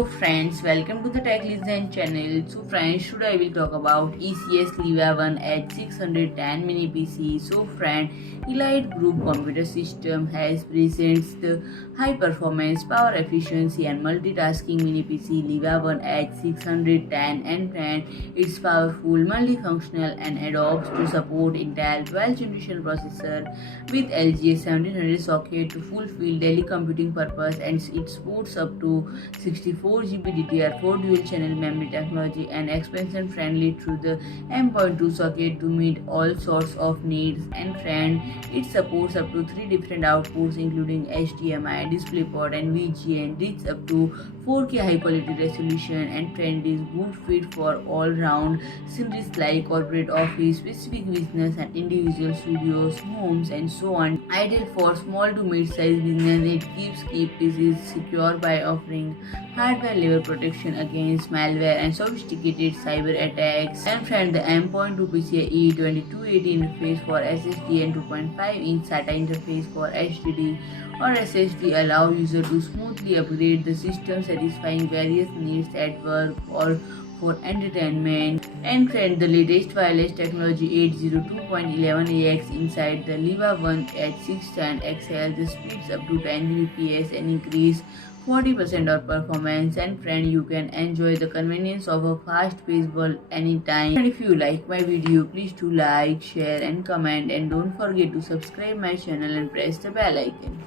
Hello friends, welcome to the Tech Listen channel. So friends, today I will talk about ECS LIVA One H610 Mini-PC. So friend, Elitegroup Computer Systems has presents the high performance, power efficiency and multitasking Mini-PC LIVA One H610 and friend, it's powerful, multifunctional and adopts to support Intel 12th generation processor with LGA1700 Socket to fulfill daily computing purpose, and it supports up to 64 GB DDR4 dual channel memory technology and expansion friendly through the M.2 socket to meet all sorts of needs. And friend, it supports up to 3 different outputs including HDMI, DisplayPort and VGA, and reaches up to 4K high quality resolution. And friend, is good fit for all round sceneries like corporate office, specific business and individual studios, homes and so on. Ideal for small to mid-sized business, it keeps PCs secure by offering hardware level protection against malware and sophisticated cyber attacks. And friend, the M.2 PCIe 2280 interface for SSD and 2.5-inch SATA interface for HDD or SSD allow user to smoothly upgrade the system, satisfying various needs at work or for entertainment. And friend, the latest wireless technology 802.11ax inside the LIVA One H610 XL, the speeds up to 10 Gbps and increase 40% of performance. And friend, you can enjoy the convenience of a fast-paced world anytime. And if you like my video, please do like, share and comment, and don't forget to subscribe my channel and press the bell icon.